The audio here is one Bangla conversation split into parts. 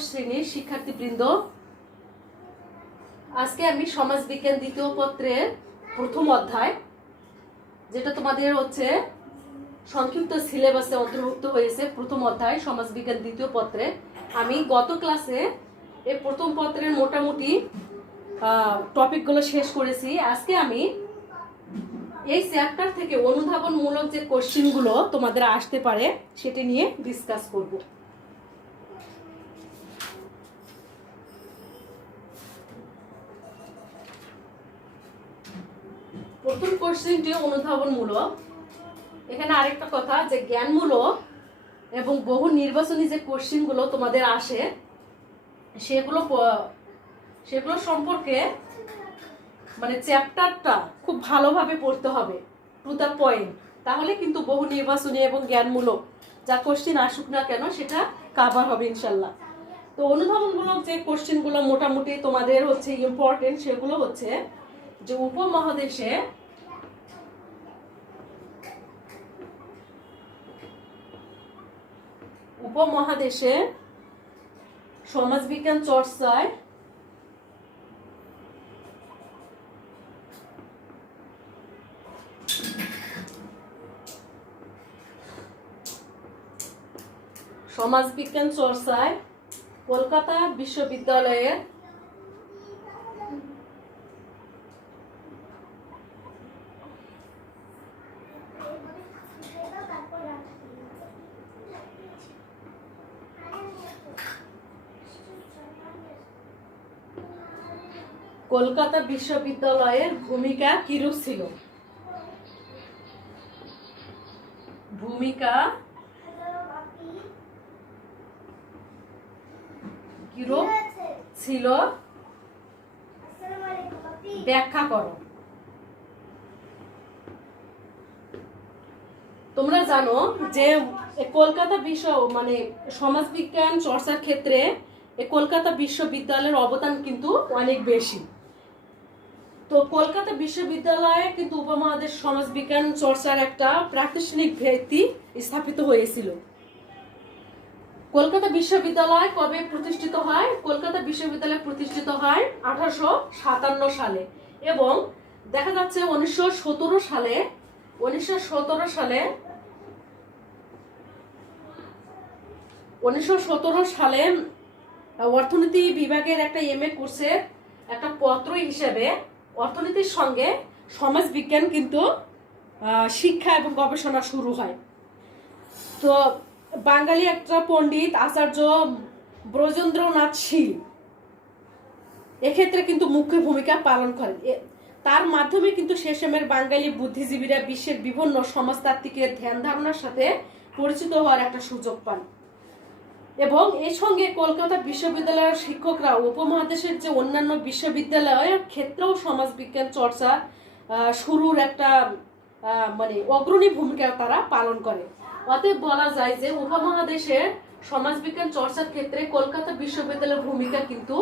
দ্বাদশ শ্রেণীর শিক্ষার্থীবৃন্দ, আজকে আমি সমাজবিজ্ঞান দ্বিতীয় পত্রের প্রথম অধ্যায়, যেটা তোমাদের হচ্ছে সংক্ষিপ্ত সিলেবাসে অন্তর্ভুক্ত হয়েছে, প্রথম অধ্যায় সমাজবিজ্ঞান দ্বিতীয় পত্রে। আমি গত ক্লাসে এই প্রথম পত্রের মোটামুটি টপিকগুলো শেষ করেছি। আজকে আমি এই চ্যাপ্টার থেকে অনুধাবনমূলক যে কোশ্চেনগুলো তোমাদের আসতে পারে সেটি নিয়ে ডিসকাস করব। প্রথম কোশ্চেনটি অনুধাবনমূলক। এখানে আরেকটা কথা, যে জ্ঞানমূলক এবং বহু নির্বাচনী যে কোশ্চেনগুলো তোমাদের আসে সেগুলো সম্পর্কে মানে চ্যাপ্টারটা খুব ভালোভাবে পড়তে হবে, টু দ্য পয়েন্ট। তাহলে কিন্তু বহু নির্বাচনী এবং জ্ঞানমূলক যা কোশ্চেন আসুক না কেন সেটা কাভার হবে ইনশাল্লাহ। তো অনুধাবনমূলক যে কোশ্চেনগুলো মোটামুটি তোমাদের হচ্ছে ইম্পর্টেন্ট, সেগুলো হচ্ছে যে উপমহাদেশে সমাজবিজ্ঞান চর্চায় কলকাতা বিশ্ববিদ্যালয়ের ভূমিকা কিরূপ ছিল? ব্যাখ্যা করো। তোমরা জানো যে কলকাতা সমাজবিজ্ঞান চর্চার ক্ষেত্রে কলকাতা বিশ্ববিদ্যালয়ের অবদান কিন্তু অনেক বেশি। তো কলকাতা বিশ্ববিদ্যালয়ে কিন্তু উপমহাদেশ সমাজবিজ্ঞান চর্চার একটা প্রাতিষ্ঠানিক ভিত্তি স্থাপিত হয়েছিল। কলকাতা বিশ্ববিদ্যালয় কবে প্রতিষ্ঠিত হয়? কলকাতা বিশ্ববিদ্যালয় প্রতিষ্ঠিত হয় 1857 সালে, এবং দেখা যাচ্ছে 1917 সালে অর্থনীতি বিভাগের একটা MA কোর্সের একটা পত্র হিসেবে অর্থনীতির সঙ্গে সমাজবিজ্ঞান কিন্তু শিক্ষা এবং গবেষণা শুরু হয়। তো বাঙালি একটা পণ্ডিত আচার্য ব্রজেন্দ্রনাথ শীল এক্ষেত্রে কিন্তু মুখ্য ভূমিকা পালন করেন। তার মাধ্যমে কিন্তু সে সময়ের বাঙালি বুদ্ধিজীবীরা বিশ্বের বিভিন্ন সমাজতাত্ত্বিকের ধ্যান ধারণার সাথে পরিচিত হওয়ার একটা সুযোগ পান, এবং এর সঙ্গে কলকাতা বিশ্ববিদ্যালয়ের শিক্ষকরা উপমহাদেশের যে অন্যান্য বিশ্ববিদ্যালয়ের ক্ষেত্রেও সমাজবিজ্ঞান চর্চা শুরুর একটা অগ্রণী ভূমিকা তারা পালন করে। অতএব বলা যায় যে উপমহাদেশের সমাজবিজ্ঞান চর্চার ক্ষেত্রে কলকাতা বিশ্ববিদ্যালয়ের ভূমিকা কিন্তু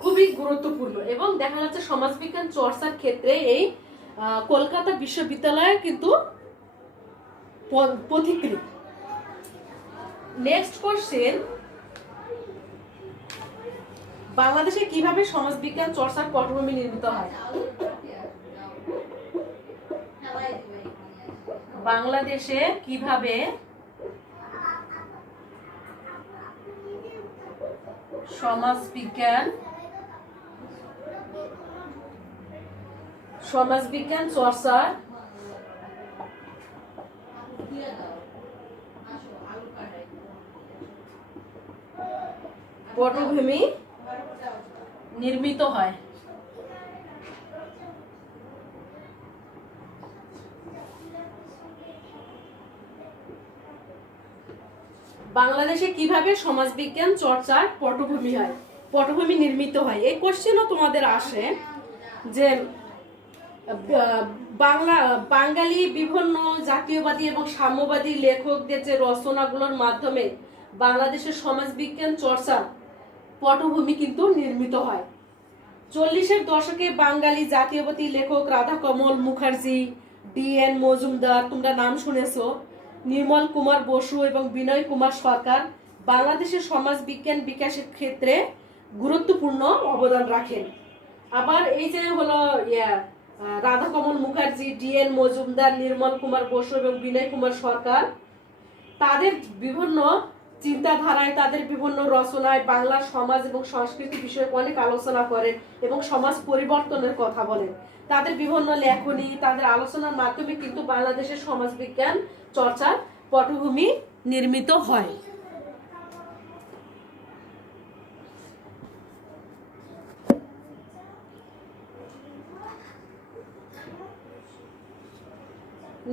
খুবই গুরুত্বপূর্ণ, এবং দেখা যাচ্ছে সমাজবিজ্ঞান চর্চার ক্ষেত্রে এই কলকাতা বিশ্ববিদ্যালয় কিন্তু পথিকৃৎ। নেক্সট কোশ্চেন, বাংলাদেশে কিভাবে সমাজবিজ্ঞান চর্চার পটভূমি নির্মিত হয়? বাংলাদেশে কিভাবে সমাজবিজ্ঞান চর্চার পটভূমি নির্মিত হয়? বাংলাদেশে কিভাবে সমাজবিজ্ঞান চর্চার পটভূমি নির্মিত হয়? এই কোশ্চেনও তোমাদের আসে যে বাঙালি বিভিন্ন জাতীয়বাদী এবং সাম্যবাদী লেখকদের যে রচনাগুলোর মাধ্যমে বাংলাদেশের সমাজবিজ্ঞান চর্চার পটভূমি কিন্তু নির্মিত হয়। 40-এর দশকে বাঙালি জাতীয়বাদী লেখক রাধাকমল মুখার্জি, DN মজুমদার, তোমরা নাম শুনেছো, নির্মল কুমার বসু এবং বিনয় কুমার সরকার বাংলাদেশের সমাজ বিজ্ঞান বিকাশের ক্ষেত্রে গুরুত্বপূর্ণ অবদান রাখেন। আবার এই যে হলো রাধাকমল মুখার্জি, DN মজুমদার, নির্মল কুমার বসু এবং বিনয় কুমার সরকার তাদের বিভিন্ন চিন্তাধারায়, তাদের বিভিন্ন রচনায় বাংলা সমাজ এবং সংস্কৃতি বিষয়ে অনেক আলোচনা করেন এবং সমাজ পরিবর্তনের কথা বলেন। তাদের বিভিন্ন লেখনী, তাদের আলোচনার মাধ্যমে কিন্তু বাংলাদেশের সমাজ বিজ্ঞান চর্চার পটভূমি নির্মিত হয়।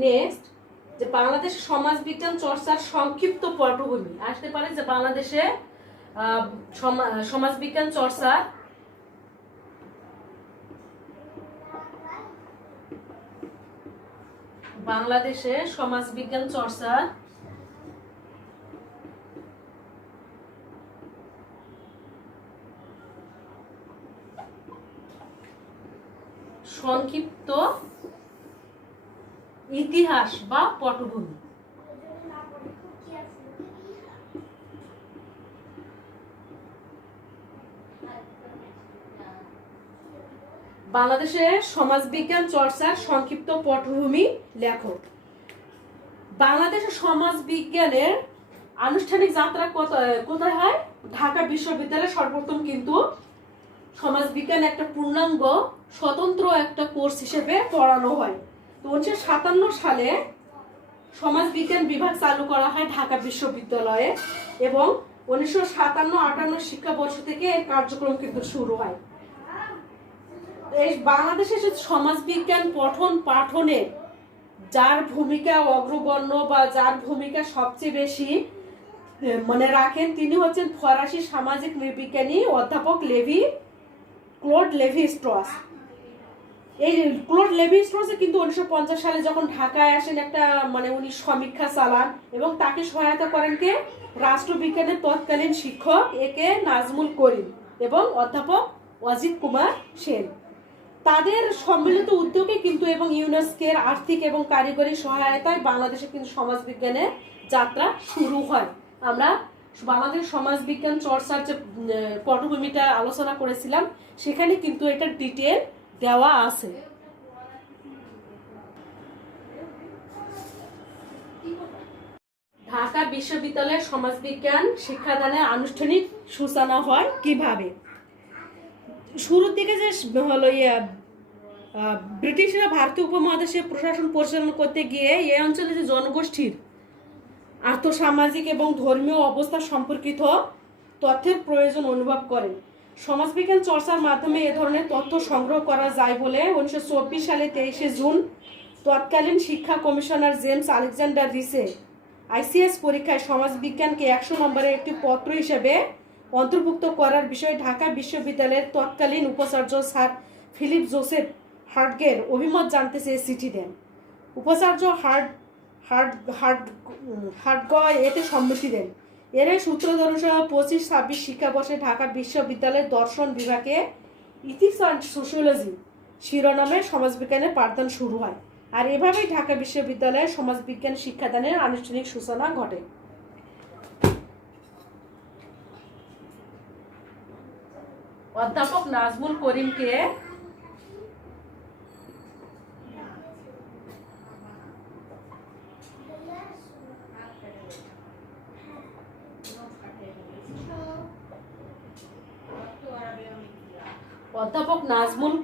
নেক্সট, যে বাংলাদেশ সমাজ বিজ্ঞান চর্চার সংক্ষিপ্ত পটভূমি আসতে পারে, যে বাংলাদেশে সমাজ বিজ্ঞান চর্চা সংক্ষিপ্ত ইতিহাস বা পটভূমি। বাংলাদেশের সমাজবিজ্ঞান চর্চার সংক্ষিপ্ত পটভূমি লেখো। বাংলাদেশের সমাজ বিজ্ঞানের আনুষ্ঠানিক যাত্রা কোথায় হয়? ঢাকা বিশ্ববিদ্যালয়ে সর্বপ্রথম কিন্তু সমাজ বিজ্ঞান একটা পূর্ণাঙ্গ স্বতন্ত্র একটা কোর্স হিসেবে পড়ানো হয়। তো 1957 সালে সমাজ বিজ্ঞান বিভাগ চালু করা হয় ঢাকা বিশ্ববিদ্যালয়ে এবং 1957-58 শিক্ষাবর্ষ থেকে এর কার্যক্রম কিন্তু শুরু হয়। এই বাংলাদেশে সমাজ বিজ্ঞান পঠন পাঠনে যার ভূমিকা অগ্রগণ্য বা যার ভূমিকা সবচেয়ে বেশি রাখেন, তিনি হচ্ছেন ফরাসি সামাজিক নৃবিজ্ঞানী অধ্যাপক ক্লড লেভি স্ট্রস। এই ক্লড লেভি স্ট্রসে কিন্তু 1950 সালে যখন ঢাকায় আসেন একটা উনি সমীক্ষা চালান এবং তাকে সহায়তা করেন কে? রাষ্ট্রবিজ্ঞানের তৎকালীন শিক্ষক AK নাজমুল করিম এবং অধ্যাপক অজিত কুমার সেন। তাদের সম্মিলিত উদ্যোগে কিন্তু এবং ইউনেস্কোর আর্থিক এবং কারিগরি সহায়তায় বাংলাদেশে কিন্তু সমাজ বিজ্ঞানের যাত্রা শুরু হয়। আমরা বাংলাদেশ সমাজ বিজ্ঞান চর্চার যে পটভূমিটা আলোচনা করেছিলাম সেখানে কিন্তু এটার ডিটেল দেওয়া আছে। ঢাকা বিশ্ববিদ্যালয়ের সমাজবিজ্ঞান শিক্ষাদানের আনুষ্ঠানিক সূচনা হয় কিভাবে? শুরুর দিকে যে হলো ব্রিটিশরা ভারতীয় উপমহাদেশে প্রশাসন পরিচালনা করতে গিয়ে এই অঞ্চলে যে জনগোষ্ঠীর আর্থসামাজিক এবং ধর্মীয় অবস্থা সম্পর্কিত তথ্যের প্রয়োজন অনুভব করেন। সমাজবিজ্ঞান চর্চার মাধ্যমে এ ধরনের তথ্য সংগ্রহ করা যায় বলে 1924 সালে 23শে জুন তৎকালীন শিক্ষা কমিশনার জেমস আলেকজান্ডার রিসে ICS পরীক্ষায় সমাজবিজ্ঞানকে 100 নম্বরের একটি পত্র হিসেবে অন্তর্ভুক্ত করার বিষয়ে ঢাকা বিশ্ববিদ্যালয়ের তৎকালীন উপাচার্য স্যার ফিলিপ জোসেফ হার্টগের অভিমত জানতে চেয়ে চিঠি দেন। উপাচার্য হার্টগয় এতে সম্মতি দেন। এর সূত্র ধরে 25-26 শিক্ষাবর্ষে ঢাকা বিশ্ববিদ্যালয়ের দর্শন বিভাগে ইথিক্স অ্যান্ড সোশিওলজি শিরোনামে সমাজবিজ্ঞানের পাঠদান শুরু হয়। আর এভাবেই ঢাকা বিশ্ববিদ্যালয়ে সমাজবিজ্ঞান শিক্ষাদানের আনুষ্ঠানিক সূচনা ঘটে। অধ্যাপক নাজমুল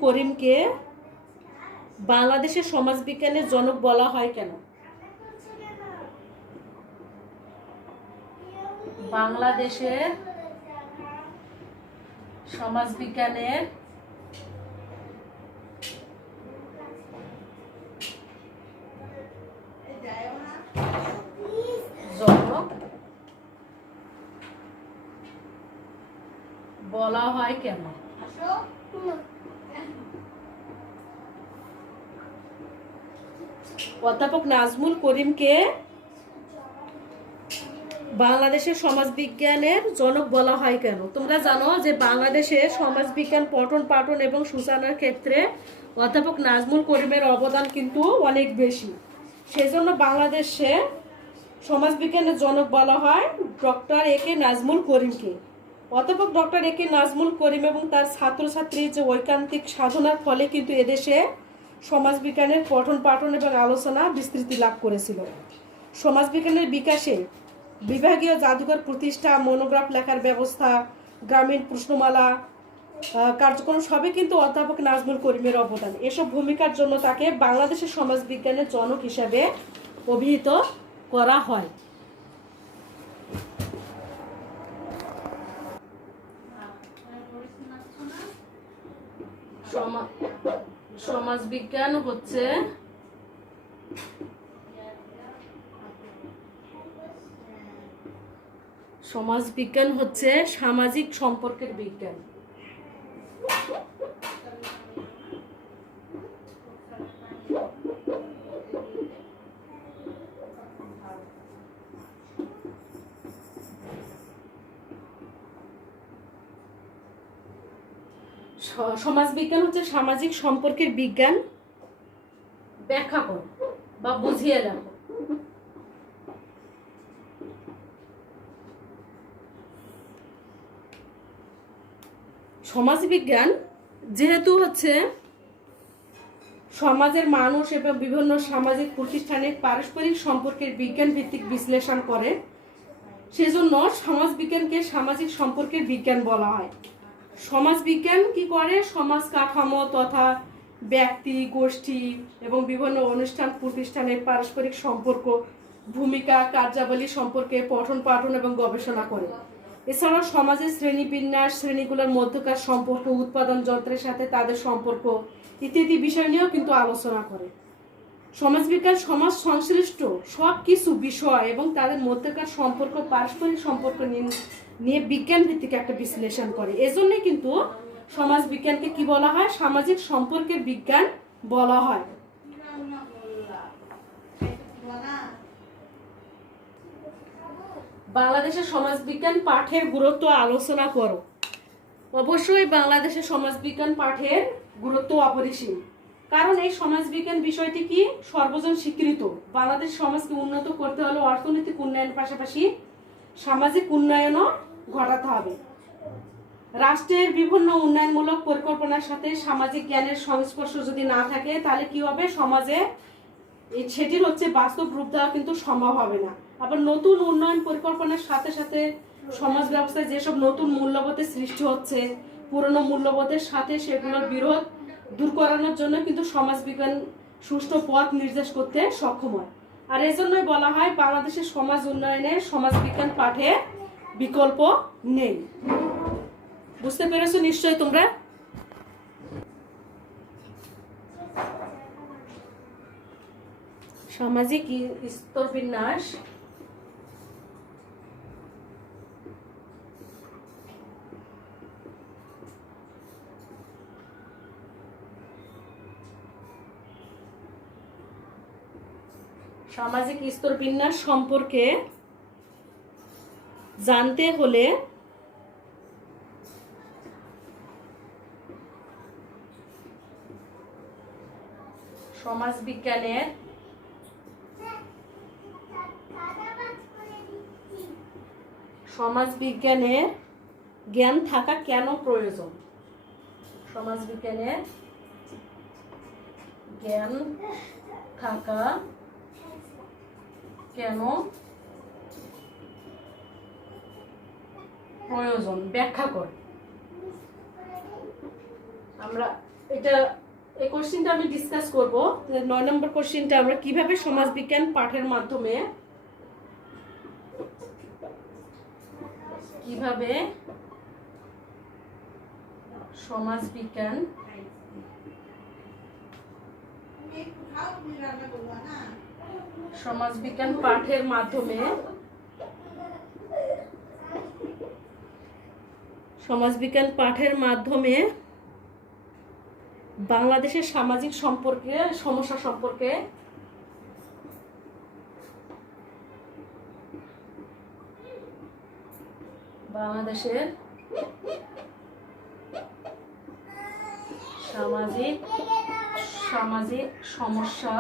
করিমকে বাংলাদেশের সমাজবিজ্ঞানের জনক বলা হয় কেন? বাংলাদেশের সমাজবিজ্ঞানের জনক বলা হয় কেন? অধ্যাপক নাজমুল করিমকে বাংলাদেশের সমাজবিজ্ঞানের জনক বলা হয় কেন? তোমরা জানো যে বাংলাদেশের সমাজবিজ্ঞান পঠন পাঠন এবং সূচনার ক্ষেত্রে অধ্যাপক নাজমুল করিমের অবদান কিন্তু অনেক বেশি। সেজন্য বাংলাদেশে সমাজবিজ্ঞানের জনক বলা হয় ডক্টর এ.কে. নাজমুল করিমকে। অধ্যাপক ডক্টর এ.কে. নাজমুল করিম এবং তার ছাত্রছাত্রীর যে ঐকান্তিক সাধনার ফলে কিন্তু এদেশে সমাজবিজ্ঞানের পঠন পাঠন এবং আলোচনা বিস্তৃতি লাভ করেছিল। সমাজবিজ্ঞানের বিকাশে বিভাগীয় জাদুঘর প্রতিষ্ঠা, মনোগ্রাফ লেখার ব্যবস্থা, গ্রামীণ প্রশ্নমালা কার্যক্রম সবই কিন্তু অধ্যাপক নাজমুল করিমের অবদান। এসব ভূমিকার জন্য তাকে বাংলাদেশের সমাজবিজ্ঞানের জনক হিসাবে অভিহিত করা হয়। সমাজবিজ্ঞান হচ্ছে সামাজিক সম্পর্কের বিজ্ঞান। সমাজবিজ্ঞান হচ্ছে সামাজিক সম্পর্কের বিজ্ঞান। ব্যাখ্যা করো বা বুঝিয়ে দেখো। সমাজবিজ্ঞান যেহেতু হচ্ছে সমাজের মানুষ এবং বিভিন্ন সামাজিক প্রতিষ্ঠানের পারস্পরিক সম্পর্কের বিজ্ঞান ভিত্তিক বিশ্লেষণ করে, সেজন্য সমাজবিজ্ঞানকে সামাজিক সম্পর্কের বিজ্ঞান বলা হয়। সমাজবিজ্ঞান কি করে? সমাজ কাঠামো তথা ব্যক্তি, গোষ্ঠী এবং বিভিন্ন অনুষ্ঠান প্রতিষ্ঠানের পারস্পরিক সম্পর্ক, ভূমিকা, কার্যাবলী সম্পর্কে পঠন পাঠন এবং গবেষণা করে। এছাড়াও সমাজের শ্রেণীবিন্যাস, শ্রেণীগুলোর মধ্যকার সম্পর্ক, উৎপাদন যন্ত্রের সাথে তাদের সম্পর্ক ইত্যাদি বিষয় নিয়েও কিন্তু আলোচনা করে। সমাজবিজ্ঞান সমাজ সংশ্লিষ্ট সব কিছু বিষয় এবং তাদের মধ্যকার সম্পর্ক, পারস্পরিক সম্পর্ক নিয়ে বিজ্ঞান ভিত্তিক একটা বিশ্লেষণ করে। এজন্যই কিন্তু সমাজবিজ্ঞানকে কি বলা হয়? সামাজিক সম্পর্কের বিজ্ঞান বলা হয়। বাংলাদেশের সমাজবিজ্ঞান পাঠের গুরুত্ব আলোচনা করো। অবশ্যই বাংলাদেশের সমাজবিজ্ঞান পাঠের গুরুত্ব অপরিসীম, কারণ এই সমাজবিজ্ঞান বিষয়টি কি সর্বজন স্বীকৃত। বাংলাদেশ সমাজকে উন্নত করতে হলে অর্থনৈতিক উন্নয়নের পাশাপাশি সামাজিক উন্নয়নও ঘটাতে হবে। রাষ্ট্রের বিভিন্ন উন্নয়নমূলক পরিকল্পনার সাথে সামাজিক জ্ঞানের সংস্পর্শ যদি না থাকে, তাহলে কি হবে? সমাজে সেটির হচ্ছে বাস্তব রূপ দেওয়া কিন্তু সম্ভব হবে না। আবার নতুন উন্নয়ন পরিকল্পনার সাথে সাথে সমাজ ব্যবস্থায় যেসব নতুন মূল্যবোধের সৃষ্টি হচ্ছে, পুরনো মূল্যবোধের সাথে সেগুলোর বিরোধ দূর করানোর জন্য কিন্তু সমাজবিজ্ঞান সুষ্ঠু পথ নির্দেশ করতে সক্ষম হয়। আর এজন্যই বলা হয় বাংলাদেশের সমাজ উন্নয়নে সমাজবিজ্ঞান পাঠে বিকল্প নেই। বুঝতে পেরেছো নিশ্চয়ই তোমরা? সামাজিক স্তরবিন্যাস সামাজিক স্তরবিন্যাস সম্পর্কে জানতে হলে সমাজবিজ্ঞানের জ্ঞান থাকা কেন প্রয়োজন? সমাজবিজ্ঞানের জ্ঞান থাকা কেন প্রয়োজন ব্যাখ্যা কর। আমরা এই কোশ্চেনটা আমি ডিসকাস করব। 9 নম্বর কোশ্চেনটা, আমরা কিভাবে সমাজবিজ্ঞান পাঠের মাধ্যমে সমাজবিজ্ঞান পাঠের মাধ্যমে বাংলাদেশের সামাজিক সমস্যা সম্পর্কে বাংলাদেশের সামাজিক সমস্যা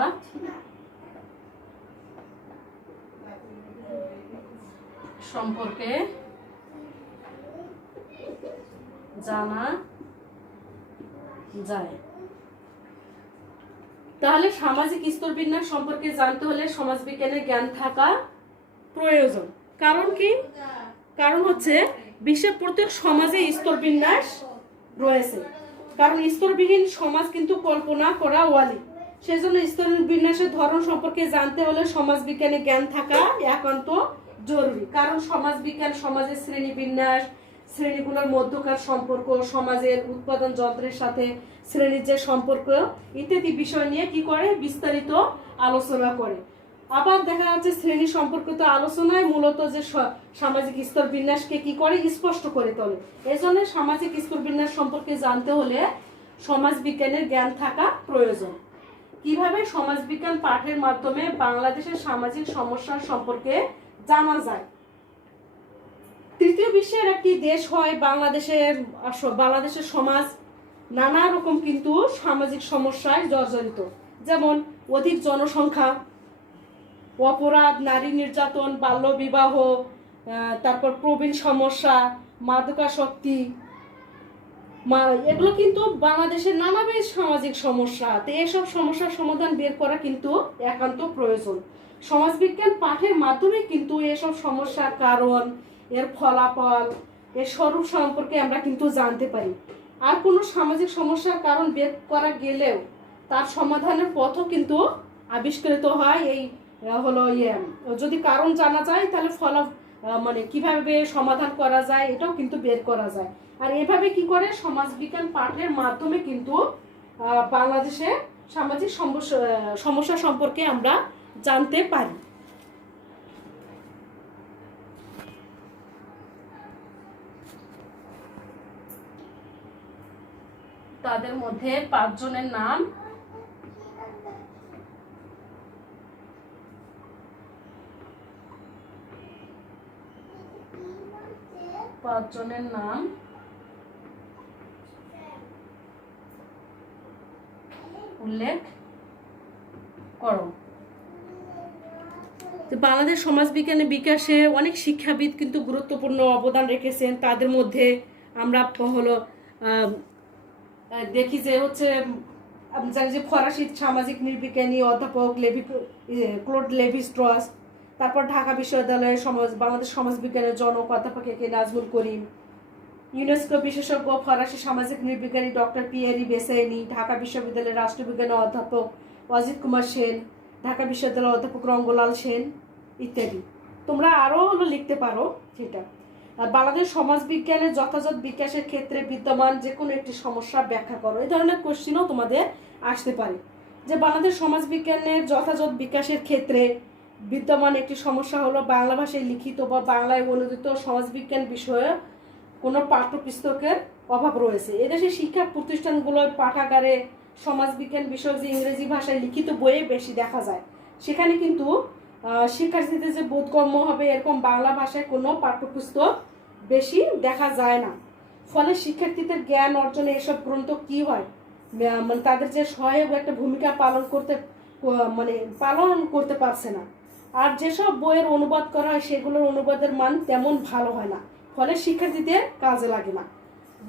সম্পর্কে জানা যায়। তাহলে সামাজিক স্তরবিন্যাস সম্পর্কে জানতে হলে সমাজবিজ্ঞানের জ্ঞান থাকা প্রয়োজন। কারণ কি? কারণ হচ্ছে বিশ্বের প্রত্যেক সমাজে স্তরবিন্যাস রয়েছে। কারণ স্তরবিহীন সমাজ কিন্তু কল্পনা করা অলি। সেজন্য স্তরবিন্যাসের ধরন সম্পর্কে জানতে হলে সমাজবিজ্ঞানের জ্ঞান থাকা একান্ত জরুরি। কারণ সমাজবিজ্ঞান সমাজের শ্রেণীবিন্যাস, শ্রেণীগুলোর মধ্যকার সম্পর্ক, সমাজের উৎপাদন যন্ত্রের সাথে শ্রেণীর যে সম্পর্ক ইত্যাদি বিষয় নিয়ে কি করে? বিস্তারিত আলোচনা করে। আবার দেখা যাচ্ছে শ্রেণী সম্পর্কিত আলোচনায় মূলত যে সামাজিক স্তর বিন্যাসকে কি করে? স্পষ্ট করে তোলে। এই জন্য সামাজিক স্তর বিন্যাস সম্পর্কে জানতে হলে সমাজবিজ্ঞানের জ্ঞান থাকা প্রয়োজন। কিভাবে সমাজবিজ্ঞান পাঠের মাধ্যমে বাংলাদেশের সামাজিক সমস্যার সম্পর্কে জানা যায়? তৃতীয় বিশ্বের একটি দেশ হয় বাংলাদেশের সমাজ নানা রকম কিন্তু সামাজিক সমস্যায় জর্জরিত। যেমন অধিক জনসংখ্যা, অপরাধ, নারী নির্যাতন, বাল্যবিবাহ, তারপর প্রবীণ সমস্যা, মাদকাসক্তি, এগুলো কিন্তু বাংলাদেশের নানাবিধ সামাজিক সমস্যা। তো এসব সমস্যার সমাধান বের করা কিন্তু একান্ত প্রয়োজন। সমাজবিজ্ঞান পাঠের মাধ্যমে কিন্তু এসব সমস্যার কারণ, এর ফলাফল, এর স্বরূপ সম্পর্কে আমরা কিন্তু জানতে পারি। আর কোনো সামাজিক সমস্যার কারণ বের করা গেলেও তার সমাধানের পথও কিন্তু আবিষ্কৃত হয়। এই হলো যদি কারণ জানা যায় তাহলে কিভাবে সমাধান করা যায় এটাও কিন্তু বের করা যায়। আর এভাবে কি করে? সমাজবিজ্ঞান পাঠের মাধ্যমে কিন্তু বাংলাদেশে সামাজিক সমস্যা সম্পর্কে আমরা জানতে পারি। তাদের মধ্যে 5 জনের নাম উল্লেখ করো। বাংলাদেশ সমাজবিজ্ঞানের বিকাশে অনেক শিক্ষাবিদ কিন্তু গুরুত্বপূর্ণ অবদান রেখেছেন। তাদের মধ্যে আমরা হলো দেখি যে হচ্ছে জানি যে ফরাসি সামাজিক নৃবিজ্ঞানী অধ্যাপক ক্লোড লেভি স্ট্রস, তারপর ঢাকা বিশ্ববিদ্যালয়ের বাংলাদেশ সমাজবিজ্ঞানের জনক অধ্যাপক এ কে নাজমুল করিম, ইউনেস্কো বিশেষজ্ঞ ফরাসি সামাজিক নৃবিজ্ঞানী ডক্টর পিয়েরি বেসাইনি, ঢাকা বিশ্ববিদ্যালয়ের রাষ্ট্রবিজ্ঞানের অধ্যাপক অজিত কুমার সেন, ঢাকা বিশ্ববিদ্যালয়ের অধ্যাপক রঙ্গলাল সেন ইত্যাদি। তোমরা আরও লিখতে পারো সেটা। আর বাংলাদেশ সমাজবিজ্ঞানের যথাযথ বিকাশের ক্ষেত্রে বিদ্যমান যে কোনো একটি সমস্যা ব্যাখ্যা করো। এই ধরনের কোশ্চিনও তোমাদের আসতে পারে যে বাংলাদেশ সমাজবিজ্ঞানের যথাযথ বিকাশের ক্ষেত্রে বিদ্যমান একটি সমস্যা হলো বাংলা ভাষায় লিখিত বা বাংলায় অনুদিত সমাজবিজ্ঞান বিষয়ে কোনো পাঠ্যপুস্তকের অভাব রয়েছে। এদেশে শিক্ষা প্রতিষ্ঠানগুলোর পাঠাগারে সমাজবিজ্ঞান বিষয়ক যে ইংরেজি ভাষায় লিখিত বইয়ে বেশি দেখা যায়। সেখানে কিন্তু শিক্ষার্থীদের যে বোধগম্য হবে এরকম বাংলা ভাষায় কোনো পাঠ্যপুস্তক বেশি দেখা যায় না। ফলে শিক্ষার্থীদের জ্ঞান অর্জনে এসব গ্রন্থ কি হয়? তাদের যে সহায়ক একটা ভূমিকা পালন করতে পারছে না। আর যেসব বইয়ের অনুবাদ করা হয় সেগুলোর অনুবাদের মান তেমন ভালো হয় না। ফলে শিক্ষার্থীদের কাজে লাগে না।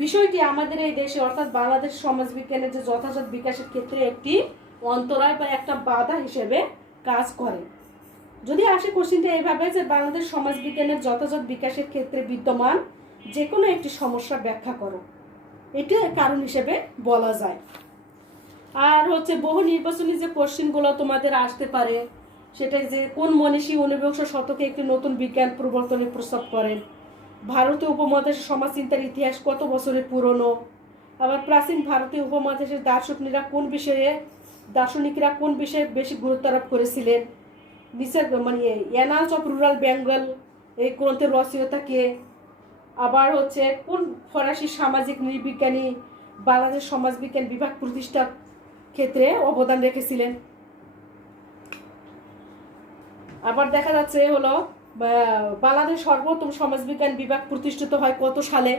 বিষয়টি আমাদের এই দেশে অর্থাৎ বাংলাদেশ সমাজবিজ্ঞানের যে যথাযথ বিকাশের ক্ষেত্রে একটি অন্তরায় বা একটা বাধা হিসেবে কাজ করে। যদি আসে কোশ্চিনটা এইভাবে যে বাংলাদেশ সমাজবিজ্ঞানের যথাযথ বিকাশের ক্ষেত্রে বিদ্যমান যে কোনো একটি সমস্যা ব্যাখ্যা করো, এটি কারণ হিসেবে বলা যায়। আর হচ্ছে বহু নির্বাচনী যে কোশ্চিনগুলো তোমাদের আসতে পারে সেটা যে কোন মনীষী 19বিংশ শতকে একটি নতুন বিজ্ঞান প্রবর্তনের প্রস্তাব করেন, ভারতীয় উপমহাদেশের সমাজচিন্তার ইতিহাস কত বছরের পুরনো, আবার প্রাচীন ভারতীয় উপমহাদেশের দার্শনিকরা কোন বিষয়ে বেশি গুরুত্ব আরোপ করেছিলেন, অ্যানালস অফ রুরাল বেঙ্গল এই গ্রন্থের রচয়িতা কে, আবার হচ্ছে কোন ফরাসি সামাজিক নৃবিজ্ঞানী বাংলাদেশ সমাজবিজ্ঞান বিভাগ প্রতিষ্ঠার ক্ষেত্রে অবদান রেখেছিলেন। আবার দেখা যাচ্ছে হলো বাংলাদেশ সর্বপ্রথম সমাজবিজ্ঞান বিভাগ প্রতিষ্ঠিত হয় কত সালে,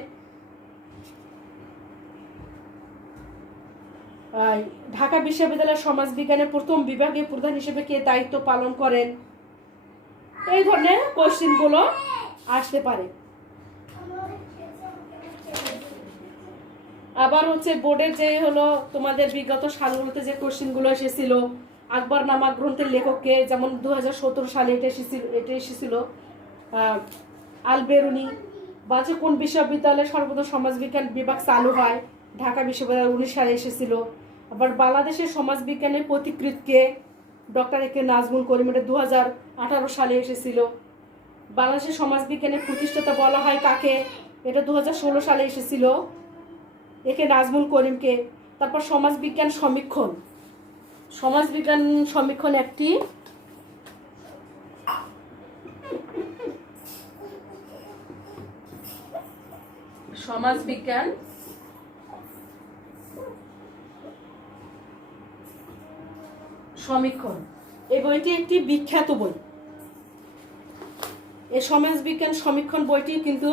ঢাকা বিশ্ববিদ্যালয়ের সমাজবিজ্ঞানের প্রথম বিভাগীয় প্রধান হিসেবে কে দায়িত্ব পালন করেন। এই ধরনের কোশ্চিনগুলো আসতে পারে। আবার হচ্ছে বোর্ডের যে হলো তোমাদের বিগত সালগুলোতে যে কোশ্চেনগুলো এসেছিল, আকবরনামা গ্রন্থের লেখককে, যেমন 2017 সালে এটা এসেছিল আল বেরুনি। বা যে কোন বিশ্ববিদ্যালয়ে সর্বপ্রথম সমাজবিজ্ঞান বিভাগ চালু হয়, ঢাকা বিশ্ববিদ্যালয় 19 সালে এসেছিল। আবার বাংলাদেশের সমাজবিজ্ঞানের পথিকৃৎকে ডক্টর এ কে নাজমুল করিম, এটা 2018 সালে এসেছিল। বাংলাদেশের সমাজবিজ্ঞানের প্রতিষ্ঠাতা বলা হয় কাকে, এটা 2016 সালে এসেছিল, একে নাজমুল করিমকে। তারপর সমাজবিজ্ঞান সমীক্ষণ, সমাজবিজ্ঞান সমীক্ষণ একটি সমাজবিজ্ঞান সমীক্ষণ, এই বইটি একটি বিখ্যাত বই। এই সমাজবিজ্ঞান সমীক্ষণ বইটি কিন্তু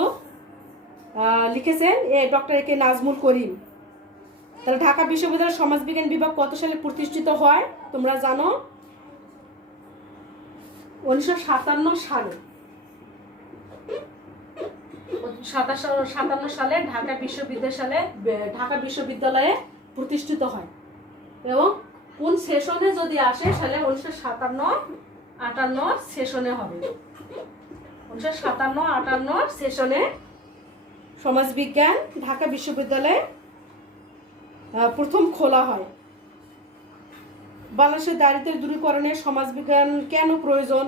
লিখেছেন ডক্টর এ কে নাজমুল করিম। তাহলে ঢাকা বিশ্ববিদ্যালয়ের সমাজবিজ্ঞান বিভাগ কত সালে প্রতিষ্ঠিত হয় তোমরা জানো? 1957 সালে। 57 সালে ঢাকা বিশ্ববিদ্যালয়ে প্রতিষ্ঠিত হয়। এবং কোন সেশনে যদি আসে সালে 1957-58 সেশনে হবে। 1957-58 সেশনে সমাজবিজ্ঞান ঢাকা বিশ্ববিদ্যালয়ে প্রথম খোলা হয়। বাংলাদেশের দারিদ্র্য দূরীকরণে সমাজবিজ্ঞান কেন প্রয়োজন,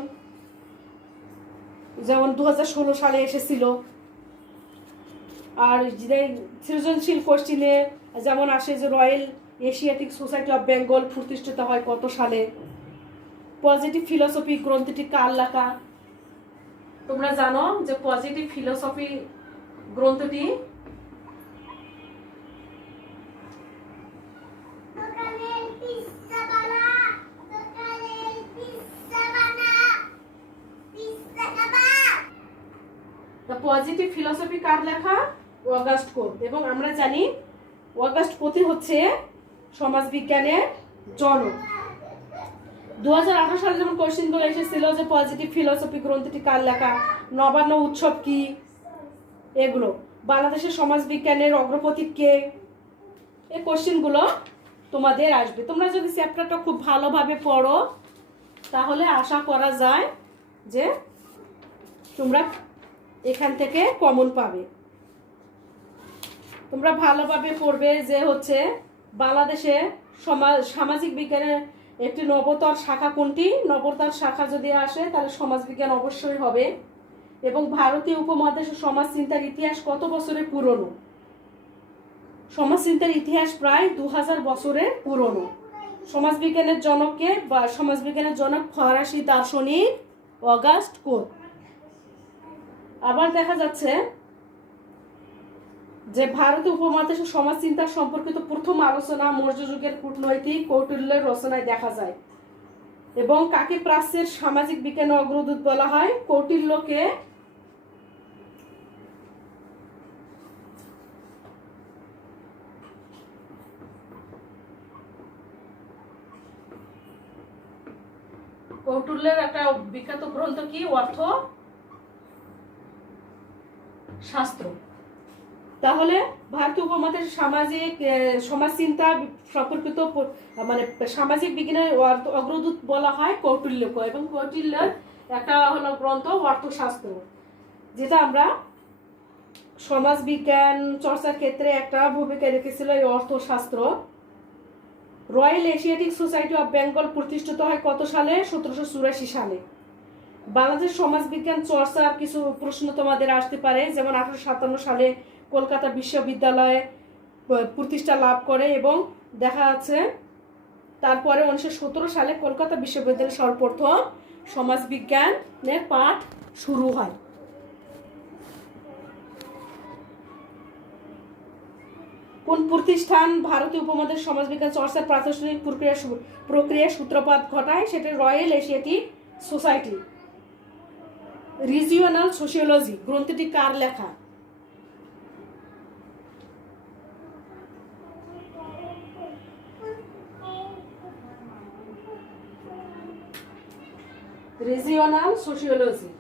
যেমন 2016 সালে এসেছিল। আর সৃজনশীল কোশ্চিনে যেমন আসে যে royal Asiatic Society of Bengal প্রতিষ্ঠিত হয় কত সালে। পজিটিভ ফিলোসফি গ্রন্থটি কার লেখা? তোমরা জানো যে পজিটিভ ফিলোসফি গ্রন্থটি পজিটিভ ফিলোসফি কার লেখা? Auguste Comte. এবং আমরা জানি অগাস্ট কোট হচ্ছে সমাজবিজ্ঞানের জনক। 2018 সালে যেমন কোশ্চেনগুলো এসেছিল যে পজিটিভ ফিলোসফি গ্রন্থটি কার লেখা, নবান্ন উৎসব কি, এগুলো। বাংলাদেশের সমাজবিজ্ঞানের অগ্রপথিক কে, এই কোশ্চেনগুলো তোমাদের আসবে। তোমরা যদি চ্যাপ্টারটা খুব ভালোভাবে পড়ো তাহলে আশা করা যায় যে তোমরা এখান থেকে কমন পাবে। তোমরা ভালোভাবে পড়বে যে হচ্ছে বাংলাদেশে সামাজিক বিজ্ঞানের একটি নবতর শাখা কোনটি। নবতর শাখা যদি আসে তাহলে সমাজবিজ্ঞান অবশ্যই হবে। এবং ভারতীয় উপমহাদেশের সমাজচিন্তার ইতিহাস কত বছরের পুরনো? সমাজচিন্তার ইতিহাস প্রায় 2000 বছরের পুরনো। সমাজবিজ্ঞানের জনককে বা সমাজবিজ্ঞানের জনক ফরাসি দার্শনিক অগাস্ট কোট। আবার দেখা যাচ্ছে যে ভারতীয় উপমহাদেশের সমাজচিন্তা সম্পর্কিত প্রথম আলোচনা মৌর্য যুগের কূটনৈতিক কৌটিল্যের রচনায় দেখা যায়। এবং কাকে প্রাচ্যের সামাজিক বিজ্ঞানের অগ্রদূত বলা হয়? কৌটিল্যকে। কৌটিল্যের একটা বিখ্যাত গ্রন্থ কি? অর্থ শাস্ত্র। তাহলে ভারতীয় উপমহাদেশের সমাজচিন্তা সম্পর্কিত মানে সামাজিক বিজ্ঞানের অগ্রদূত বলা হয় কৌটিল্যকে। এবং কৌটিল্যের একটা হলো গ্রন্থ অর্থশাস্ত্র, যেটা আমরা সমাজবিজ্ঞান চর্চার ক্ষেত্রে একটা ভূমিকা রেখেছিল। এই অর্থশাস্ত্র Royal Asiatic Society of Bengal প্রতিষ্ঠিত হয় কত সালে? 1784 সালে। বাংলাদেশ সমাজবিজ্ঞান চর্চার কিছু প্রশ্ন তোমাদের আসতে পারে, যেমন 1857 সালে কলকাতা বিশ্ববিদ্যালয়ে প্রতিষ্ঠা লাভ করে। এবং দেখা যাচ্ছে তারপরে 1917 সালে কলকাতা বিশ্ববিদ্যালয়ে সর্বপ্রথম সমাজবিজ্ঞানের পাঠ শুরু হয়। কোন প্রতিষ্ঠান ভারতীয় উপমহাদেশ সমাজবিজ্ঞান চর্চার প্রাতিষ্ঠানিক প্রক্রিয়ার সূত্রপাত ঘটায়? সেটা royal Asiatic society. Regional sociology গ্রন্থটি কার লেখা? রিজিওনাল সোশিওলজি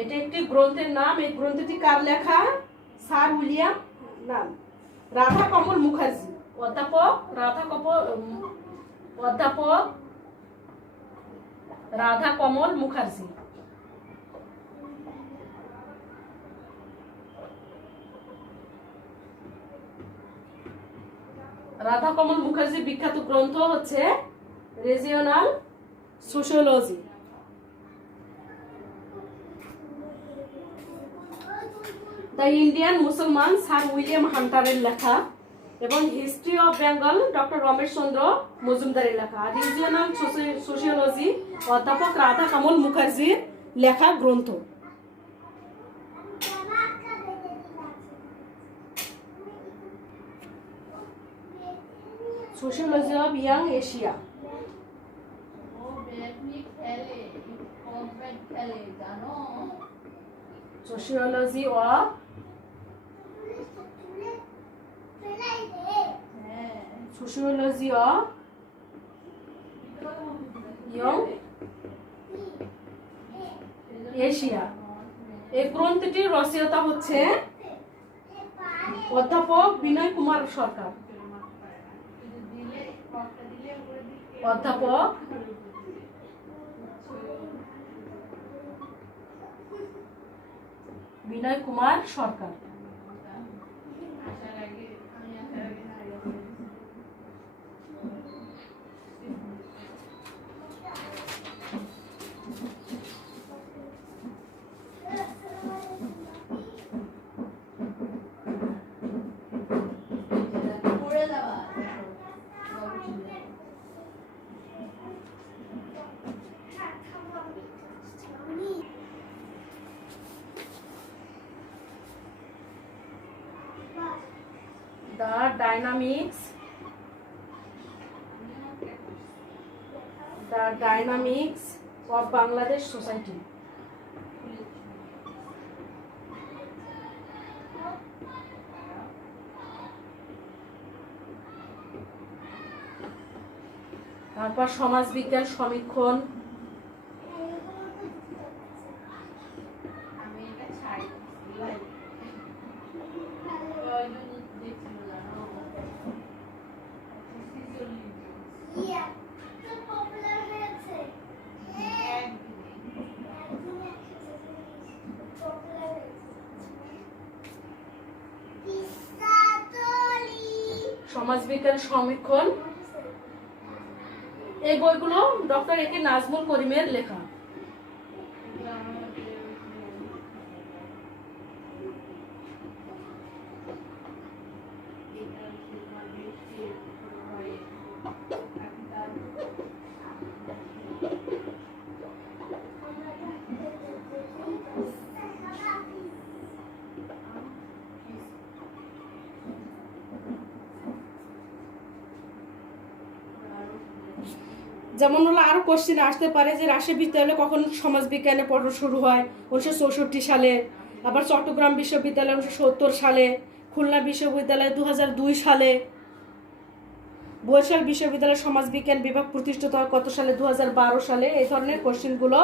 এটা একটি গ্রন্থের নাম। এই গ্রন্থটি কার লেখা? স্যার উইলিয়াম নাম রাধা কমল মুখার্জি, অধ্যাপক রাধা কমল মুখার্জি। রাধা কমল মুখার্জির বিখ্যাত গ্রন্থ হচ্ছে Regional Sociology. The Indian Musalman sir William হান্টারের লেখা, এবং History of Bengal doctor Ramesh Chandra মজুমদারের লেখা। রিজিওনাল সোশিওলজি অধ্যাপক রাধা কমল মুখার্জির লেখা গ্রন্থ। Sociology of young Asia. Sociology of young Asia. এই গ্রন্থটির রচয়িতা হচ্ছে অধ্যাপক বিনয় কুমার সরকার। অধ্যাপক বিনয় কুমার সরকার। The dynamics of Bangladesh society. তারপর সমাজবিজ্ঞান সমীক্ষণ, সমাজবিজ্ঞান সমীক্ষণ, এই বইগুলো ডক্টর একে নাজমুল করিমের লেখা। যেমন হলো আরো কোশ্চেন আসতে পারে যে রাজশাহী বিশ্ববিদ্যালয়ে কখন সমাজবিজ্ঞানে পড়া শুরু হয়? 1964 সালে। আবার চট্টগ্রাম বিশ্ববিদ্যালয় 1970 সালে, খুলনা বিশ্ববিদ্যালয় 2002 সালে, বরিশাল বিশ্ববিদ্যালয় সমাজবিজ্ঞান বিভাগ প্রতিষ্ঠিত হয় কত সালে? 2012 সালে। এই ধরনের কোশ্চেনগুলো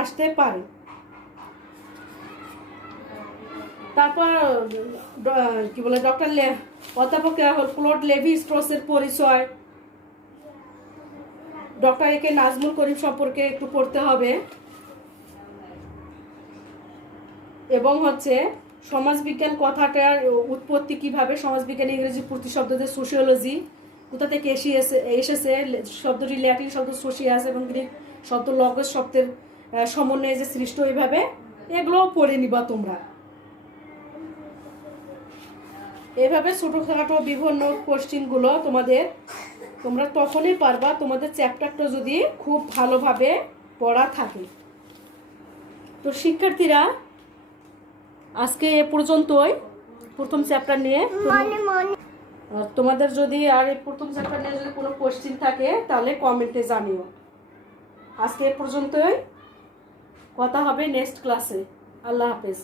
আসতে পারে। তারপর কি বলে ডক্টর অধ্যাপক ক্লড লেভি স্ট্রসের পরিচয়, ডক্টর একে নাজমুল করিম সম্পর্কে একটু পড়তে হবে, এবং হচ্ছে সমাজবিজ্ঞান কথাটার উৎপত্তি কিভাবে, সমাজবিজ্ঞান ইংরেজি প্রতিশব্দদের সোশিওলজি কোথা থেকে এসেছে, শব্দটি ল্যাটিন শব্দ সোশিয়াস এবং গ্রিক শব্দ লগস শব্দের সমন্বয়ে যে সৃষ্ট, এইভাবে এগুলো পড়ে নিবা তোমরা। এভাবে ছোটখাটো বিভিন্ন কোশ্চেনগুলো তোমরা তখনই পারবা তোমাদের চ্যাপ্টারটা যদি খুব ভালোভাবে পড়া থাকে। তো শিক্ষার্থীরা আজকে এ পর্যন্তই প্রথম চ্যাপ্টার নিয়ে। তোমাদের যদি আর এই প্রথম চ্যাপ্টার নিয়ে যদি কোনো কোশ্চেন থাকে তাহলে কমেন্টে জানিও। আজকে এ পর্যন্তই, কথা হবে নেক্সট ক্লাসে। আল্লাহ হাফেজ।